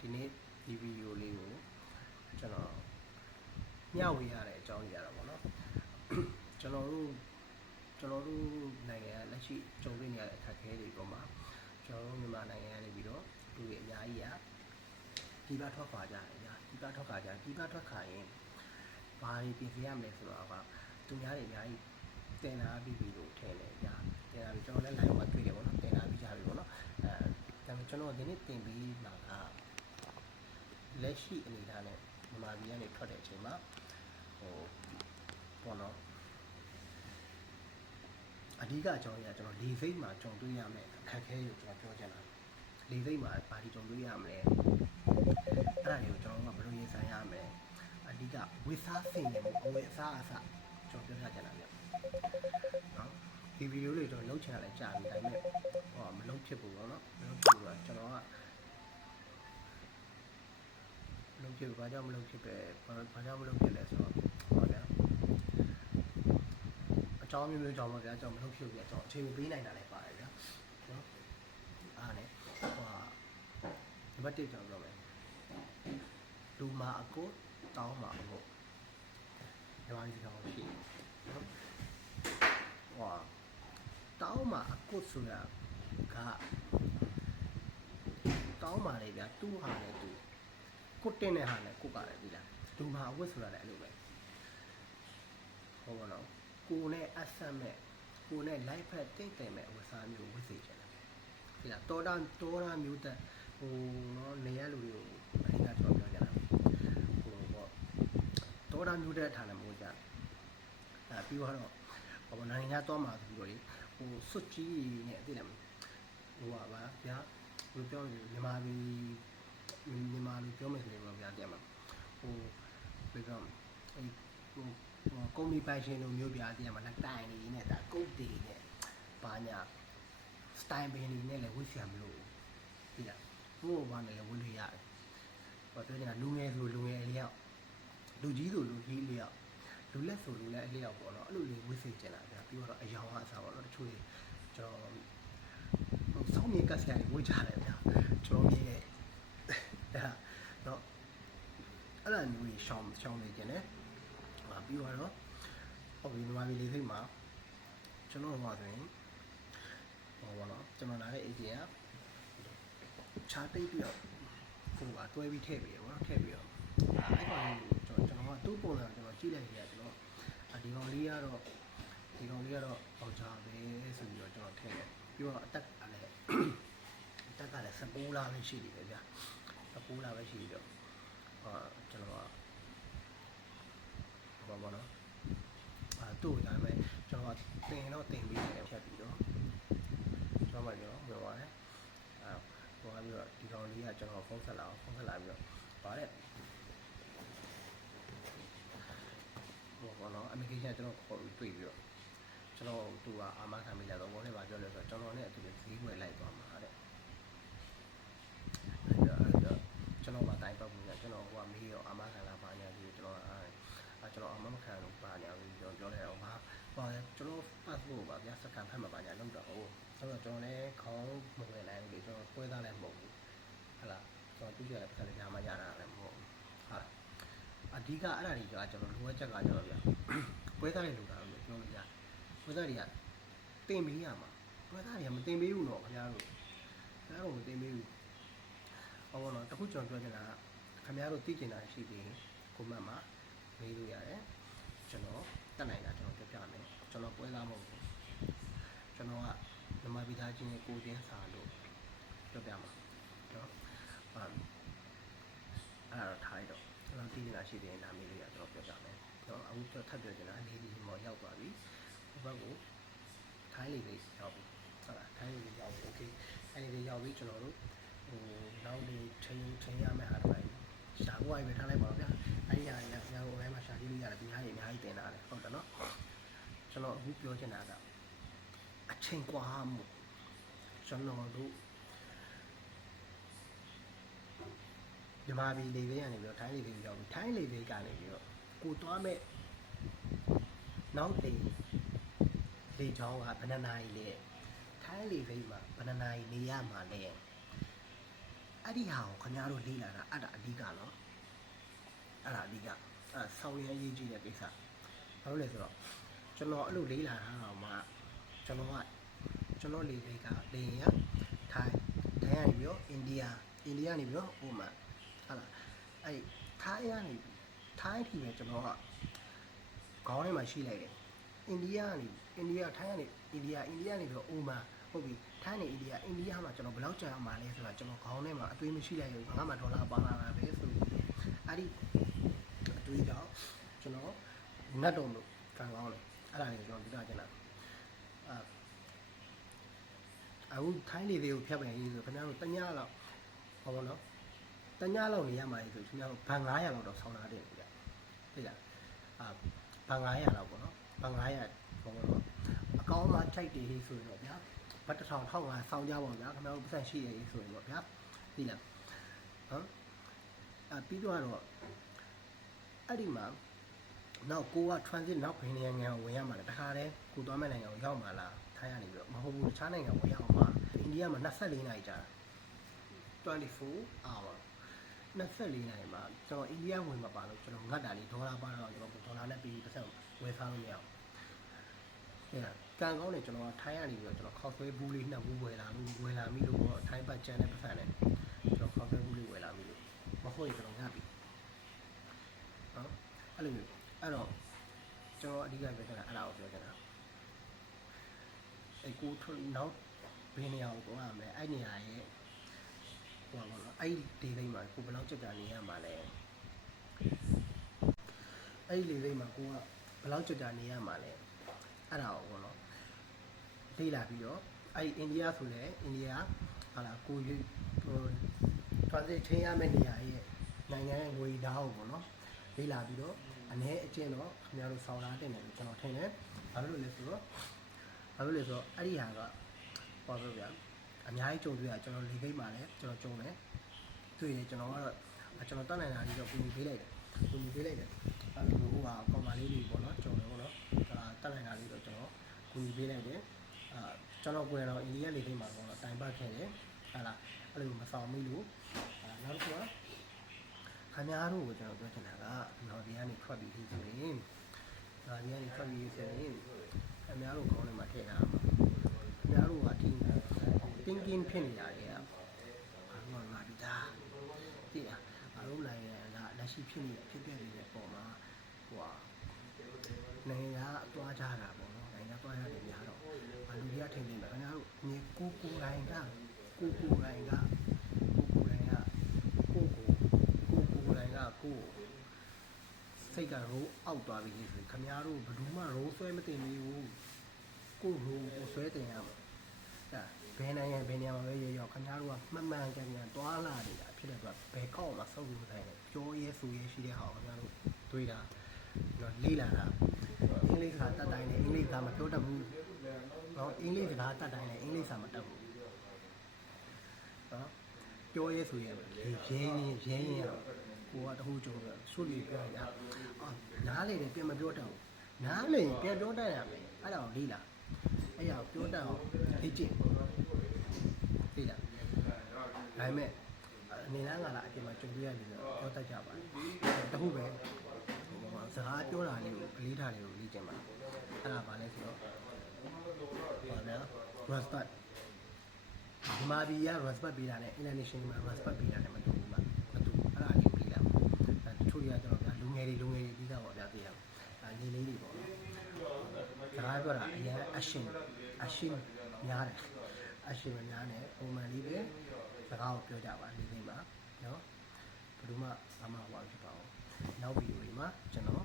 ဒီနေ့ဒီဗီဒီယိုလေးကိုကျွန်တော်မျှဝေရတဲ့အကြောင်းကြီးရတာပေါ့နော်ကျွန်တော်တို့နိုင်ငံကလက်ရှိကြုံတွေ့နေရတဲ့အခက်အခဲတွေပေါ်မှာကျွန်တော်တို့မြန်မာနိုင်ငံကနေပြီးတော့လူတွေအများကြီးပြည်ပထွက်ခွာကြတယ်ညာပြည်ပထွက်ခွာရင်ဘာတွေပြင်ဆင်ရမလဲဆိုတော့သူများတွေအများကြီးတင်လာပြီးလို့ထင်တယ်ညာတင်လာပြီးကျွန်တော်လည်း live မှာတွေ့တယ်ပေါ့နော်တင်လာပြီးကြပြီပေါ့နော်ဒါပေမဲ့ကျွန်တော်ဒီနေ့တင်ပြီးမှာကလက်ရှိအနေအထားနဲ့မြန်မာပြည်ကနေထွက်တဲ့အချိန်မှာပေါ့နော်အဓိကအကြောင်းကြီးကကျွန်တော်လေစိတ်မှာကြုံတွေ့ရမယ်အခက်အခဲကိုကျွန်တော်ပြောချင်တာလေစိတ်မှာဘာတွေကြုံတွေ့ရမလဲအဲ့ဒါတွေကိုကျွန်တော်ကဘယ်လိုရင်ဆိုင်ရမလဲအဓိကဝိစားစိတ်နဲ့အဝိစားအစကျွန်တော်ပြောချင်တာဗျနော်ဒီဗီဒီယိုလေးကျွန်တော်လုပ်ချင်တာလည်းကြာပြီဒါပေမဲ့မလုပ်ဖြစ်ဘူးပေါ့နော်မလုပ်ဖြစ်ဘူးကကျွန်တော်ကလုပ်ဖြစ်ဘာကြောင့်မလုပ်ဖြစ်ပဲဘာကြောင့်မလုပ်ဖြစ်လဲဆိုတော့ဟောဗျာအကြောင်းမျိုးကြောင့်ပါဗျာကျွန်တော်မလုပ်ဖြစ်ဘူးဗျာကျွန်တော်အချိန်ပေးနိုင်တာလည်းပါတယ်ဗျာနော်အားနဲ့နံပါတ်1ကျွန်တော်ပြောမယ်လူမှာအကိုတောင်းမှာအကိုဒီမှာဒီကောင်ရှိနော်တောင်းမှာအကိုဆိုတာကတောင်းမှာလေဗျာသူ့ဟာနဲ့သူကိုတင်တဲ့ဟာနဲ့ကိုကလည်းဒီလားလူမှာအဝတ်ဆိုတာလည်းအဲ့လိုပဲဟုတ်ပါတော့ကိုနဲ့အဆက်မဲ့ကိုနဲ့ live ဖက်တိတ်တယ်မဲ့အဝတ်စားမျိုးဝတ်စေချင်တယ်ဒီလားတော်တာမျိုးတက်နော်နေရလူတွေကိုအရင်ကကျွန်တော်ပြောကြတာတော်တာမျိုးတဲ့ဌာနမျိုးကြပြီးတော့နိုင်ငံသွားမှာဆိုပြီးတော့စွတ်ကြီးနဲ့သိတယ်မလားပါဗျာဘယ်ပြောမြန်မာလူပြောမယ်ဆိုရင်ဗျာတဲ့မှာဘယ်တော့ကုမ္ပဏီပိုင်ရှင်လိုမျိုးဗျာတဲ့မှာလက်တိုင်လေးနဲ့ဒါကုတ်တွေနဲ့ဘာညာစတိုင်ပင်တွေနဲ့လည်းဝတ်ဆရာမလို့ဒီလားဘာနဲ့လည်းဝတ်လို့ရတယ်ပြောချင်တာလူငယ်ဆိုလူငယ်အလျောက်လူကြီးဆိုလူကြီးအလျောက်လူလက်ဆိုလူလက်အလျောက်ပေါ့နော်အဲ့လိုလေးဝတ်စေချင်တာဗျာပြီးတော့အယောင်အစားပေါ့နော်တချို့တွေကျွန်တော်စောင်းမြေကတ်စရာတွေဝတ်ကြတယ်ဗျာကျွန်တော်မြင်တယ်ဒါတော့အဲ့ဒါမျိုးကြီးရှောင်းနေကြတယ်ပြီးတော့ဟုတ်ပြီမြန်မာပြည်လေးစိတ်မှာကျွန်တော်ဆိုရင်ပေါ့နော်ကျွန်တော်လာတဲ့ agent ကချားတိတ်ပြီးတော့တွဲပြီးထည့်ပြီးတော့ထည့်ပြီးတော့အဲ့ကောင်လေးကျွန်တော်ကသူ့ပုံစံကျွန်တော်ကြည့်လိုက်ကြကျွန်တော်ဒီကောင်လေးကတော့ပေါချာပဲဆိုပြီးတော့ကျွန်တော်ထည့်တယ်ပြီးတော့အတက်ကလည်း19လပဲရှိတယ်ဗျာ19လပဲရှိပြီးတော့ကျွန်တော်ကဘာနော်တို့ဒါပေမဲ့ကျွန်တော်တင်ပြီးတယ်ဖြတ်ပြီးတော့ကျွန်တော်မှပြောပြောပါတယ်ပြီးတော့ဒီကောင်လေးကကျွန်တော်ဖုန်းဆက်လာပြီးတော့ပါတယ်နော်အမေကြီးကကျွန်တော်ခေါ်ပြီးတွေ့ပြီးတော့ကျွန်တော်သူကအာမခံမိလာတော့ဘောနဲ့ပါပြောလဲဆိုတော့ကျွန်တော်နဲ့အတူတူဈေးဝယ်လိုက်သွားမှာတဲ့ကျွန်တော်ကတိုင်ပတ်မှုကကျွန်တော်မေးရောအာမခံလာပါညာပြီးကျွန်တော်အာမခံလို့ပါညာပြီးပြောလိုက်အောင်ကျွန်တော် passport ပါဗျာစကန်ဖက်မှာပါညာလောက်တော့ဆိုတော့ကျွန်တော်လည်းခေါင်းမဝင်နိုင်ဘူးလေကျွန်တော်ပွဲသားလည်းမဟုတ်ဘူးဟလာကျွန်တော်သူ့ရဲ့ပတ်စံကြားမှာရတာလည်းမဟုတ်ဘူးဟာအဓိကအဲ့ဒါတွေကကျွန်တော်လိုအပ်ချက်ကကျွန်တော်ဗျာပွဲသားတွေလိုတာလို့ပြောလို့ရတယ်ပွဲသားတွေကတင်ပေးရမှာပွဲသားတွေကမတင်ပေးဘူးတော့ခင်ဗျားတို့မတင်ပေးဘူးဟောတော့တခုကျွန်တော်ပြောချင်တာကခင်ဗျားတို့သိကျင်တာရှိပြီးကိုမတ်မှာမေးလို့ရတယ်ကျွန်တော်တက်နိုင်တာကျွန်တော်ပြမယ်ကျွန်တော်ပွဲသားမဟုတ်ဘူးကျွန်တော်ကမြန်မာပြည်သားချင်းကိုချင်းစာလို့ပြောပြမှာနော်အဲ့တော့ထားတော့ကျွန်တော်သိနေတာရှိတယ်နာမည်လေးကကျွန်တော်ပြောပြမယ်နော်အခုထပ်ပြောချင်တာလေးဒီမော်ရောက်သွားပြီဟိုဘက်ကိုထိုင်းလေးလေးရောက်ပြီဟုတ်လားထိုင်းလေးလေးရောက်ပြီโอเคအဲ့ဒီရောက်ပြီကျွန်တော်တို့နောက်ဒီချိန်ရမယ့်ဟာတွေရှားဖို့ပဲထားလိုက်ပါတော့ဗျာအဲ့ဒီဟာတွေကကျွန်တော်ဘယ်မှာရှာကြည့်လို့ရတယ်ဒီဟာတွေအများကြီးတင်တာလေဟုတ်တယ်နော်ကျွန်တော်အခုပြောချင်တာကအချိန်ကွာမှုကျွန်တော်တို့မြန်မာပြည်လေဘေးကနေပြီးတော့ထိုင်းလေဘေးရောက်ပြီးထိုင်းလေဘေးကနေပြီးတော့ကိုသွားမဲ့နောက်လေချောင်းကဘယ်နှနာရီလဲထိုင်းလေဘေးမှာဘယ်နှနာရီနေရမှာလဲ အဲ့ဒီဟာကိုခင်ဗျားတို့လေ့လာတာအဲ့ဒါအဓိကနော်အဲ့ဒါအဓိကဆောင်းရမ်းရေးကြည့်တဲ့ကိစ္စဘာလို့လဲဆိုတော့ကျွန်တော်အဲ့လိုလေးလာတာတော့မှကျွန်တော်လေးစိတ်ကလေရင်ရထိုင်းကနေပြီးတော့အိန္ဒိယနေပြီးတော့ဟိုမှာဟုတ်လားအဲ့ထိုင်းထိပဲကျွန်တော်ကခေါင်းထဲမှာရှိလိုက်တယ်အိန္ဒိယထိုင်းကနေအိန္ဒိယနေပြီးတော့အိုမန်ဟုတ်ပြီထိုင်းနေအိန္ဒိယမှာကျွန်တော်ဘယ်လောက်ကြာအောင်မလဲဆိုတာကျွန်တော်ခေါင်းထဲမှာအတွေးမရှိလိုက်ဘူးငါမှဒေါ်လာပါလာတာပဲဆိုပြီးအဲ့ဒီအတွေးကြောင့်ကျွန်တော်ငတ်တော်လို့ခံကောင်းတယ်အဲ့ဒါလေးကျွန်တော်ပြသချင်တာအခုထိုင်းနေသေးကိုဖြတ်ပြန်ရေးဆိုခင်ဗျားတို့တညလောက်ဟောပါတော့တညလောက်နေရမှာလေဆိုခင်ဗျားတို့ဘန်900လောက်တော့ဆောင်းလာတယ်ဗျသိလားဘန်900လောက်ပေါ့နော်ဘန်900ဟောပါတော့အကောင်းမှခြိုက်တယ်ဆိုရင်တော့ဗျာဘတ်1000 1500ဆောင်းကြပါဗျာခင်ဗျားတို့ပတ်စံရှိတယ်ဆိုရင်တော့ဗျာသိလားဟမ်ပြီးတော့အဲ့ဒီမှာနောက်ကိုက transit နောက်ဘယ်နေရာကိုဝင်ရမှာလဲတခါတည်းကိုသွားမဲ့နိုင်ငံကိုရောက်မှာလားထိုင်းရနေပြီးတော့မဟုတ်ဘူးတခြားနိုင်ငံဝင်ရအောင်မှာအိန္ဒိယမှာ24နာရီကြာ24 hour 24နာရီမှာကျွန်တော်အိန္ဒိယဝင်မှာပါလို့ကျွန်တော်ငတ်တာလေးဒေါ်လာပါတော့ကျွန်တော်ဒေါ်လာနဲ့ပြီးပတ်စံဝယ်စားလို့မရဘူးအဲ့ဒါကံကောင်းတယ်ကျွန်တော်ကထိုင်းရနေပြီးတော့ကျွန်တော်ခောက်ဆွဲဘူးလေး2ဘူးဝယ်လာပြီလို့ပေါ့ထိုင်းဘတ်ကျန်တဲ့ပတ်စံနဲ့ကျွန်တော်ခောက်ဆွဲဘူးလေးဝယ်လာပြီလို့မဟုတ်ရင်ကျွန်တော်ငတ်ပြီဟုတ်အဲ့လိုမျိုးအဲ့တော့ကျွန်တော်အဓိကပြောချင်တာအဲ့ဒါကိုပြောချင်တာအဲ့ကိုနောက်ဘယ်နေရာကိုသွားရမလဲအဲ့နေရာရဲ့ဟိုပါတော့အဲ့ဒီလေသိမ်းမှာကိုဘယ်လောက်ကြကြနေရမှာလဲအဲ့ဒီလေသိမ်းမှာကိုကဘယ်လောက်ကြကြနေရမှာလဲအဲ့ဒါကိုပေါ့နော်လေ့လာပြီးတော့အဲ့ဒီအိန္ဒိယဆိုလဲအိန္ဒိယဟာလာကိုဟို transit ချင်းရမယ့်နေရာရဲ့နိုင်ငံရဲ့ငွေဓာတ်ကိုပေါ့နော်လေ့လာပြီးတော့အနည်းအကျဉ်းတော့ခင်ဗျားတို့ဆောင်းလာတင်တယ်လို့ကျွန်တော်ထင်တယ်။ဘာလို့လဲဆိုတော့အဲ့ဒီဟာကဟောပြောဗျာအများကြီးကြုံတွေ့ရကျွန်တော်လေခိတ်မှာလည်းကျွန်တော်ကြုံတယ်။တွေ့ရင်ကျွန်တော်ကတော့ကျွန်တော်တတ်နိုင်တာလေးတော့ကူညီပေးလိုက်တယ်။အဲ့လိုဟိုဟာကောင်မလေးတွေပေါ့နော်ကြုံတယ်ပေါ့နော်။တတ်နိုင်တာလေးတော့ကျွန်တော်ကူညီပေးလိုက်တယ်။ကျွန်တော်ကိုယ်တော့အိန္ဒိယလေခိတ်မှာပေါ့နော်တိုင်ပတ်ခဲ့တယ်။ဟာလားအဲ့လိုမဆောင်မိလို့နောက်တစ်ခုကခင်ဗျားတို့ကိုကျွန်တော်ပြောချင်တာကနော်ဒီကနေထွက်ပြီးဆိုရင်ခင်ဗျားတို့ခေါင်းထဲမှာထည့်ထားမှာခင်ဗျားတို့ကတင်းဖြစ်နေတာလေဘာလို့ငါပြီးသားသိလားအားလုံးနိုင်ရတာလက်ရှိဖြစ်နေတဲ့ပုံမှာဟိုဟာနိုင်ငံကအသွားကြတာပေါ့နော်နိုင်ငံသွားရတယ်များတော့လူတွေကထင်နေတယ်ခင်ဗျားတို့မြေကိုရိုင်းကကိုစိတ်ကရိုးအောက်သွားပြီဆိုခင်ဗျားတို့ဘယ်သူမှရိုးဆွဲမတင်ဘူးကိုရိုးကိုဆွဲတင်ရမှာဒါဘယ်နိုင်ငံဘယ်နေရာမှာပဲရောက်ခင်ဗျားတို့ကမှန်ကန်တွားလာနေတာဖြစ်တဲ့အတွက်ဘယ်ကောက်မှစောက်လို့မဆိုင်နဲ့ကြောရဲဆိုရဲရှိတဲ့ဟာကိုခင်ဗျားတို့တွေးတာနော်လေးလာတာအင်္ဂလိပ်စာတတ်တိုင်းနဲ့အင်္ဂလိပ်စာမပြောတတ်ဘူးနော်အင်္ဂလိပ်စကားတတ်တိုင်းနဲ့အင်္ဂလိပ်စာမတတ်ဘူးနော်ကြောရဲဆိုရဲရဲရကိုကတခုကြုံတယ်ဆွလီပြောရနားလေတယ်ပြန်မပြောတတ်ဘူးနားလေပြန်ပြောတတ်ရမယ်အဲ့ဒါကိုလေးလာအဲ့ဒါကိုပြောတတ်အောင်လေ့ကျင့်လေးလာဒါပေမဲ့နေလားငါလားအပြင်မှာကြုံတွေ့ရတယ်ဆိုတော့ပြောတတ်ကြပါတယ်တခုပဲစကားပြောတာလေးကိုကလေးထားလေးကိုလေ့ကျင့်ပါအဲ့ဒါပါလဲဆိုတော့ဟောနော် respect ဒီမှာဒီက respect ပေးတာနဲ့ international မှာ respect ပေးတာနဲ့မတူဘူးမှာမတူအဲ့ဒါလေးပေးတာတချို့တွေကကျွန်တော်ဗျာလူငယ်တွေပြီးသားပေါ့ဗျာသိရအောင်ညီလေးတွေပေါ့နော်စကားပြောတာအရင် action များတယ် action များတယ်ပုံမှန်လေးပဲစကားကိုပြောကြပါလေးလေးမှာနော်ဘယ်သူမှဘာမှဟောဖြစ်ပါအောင်နောက်ဗီဒီယိုတွေမှာကျွန်တော်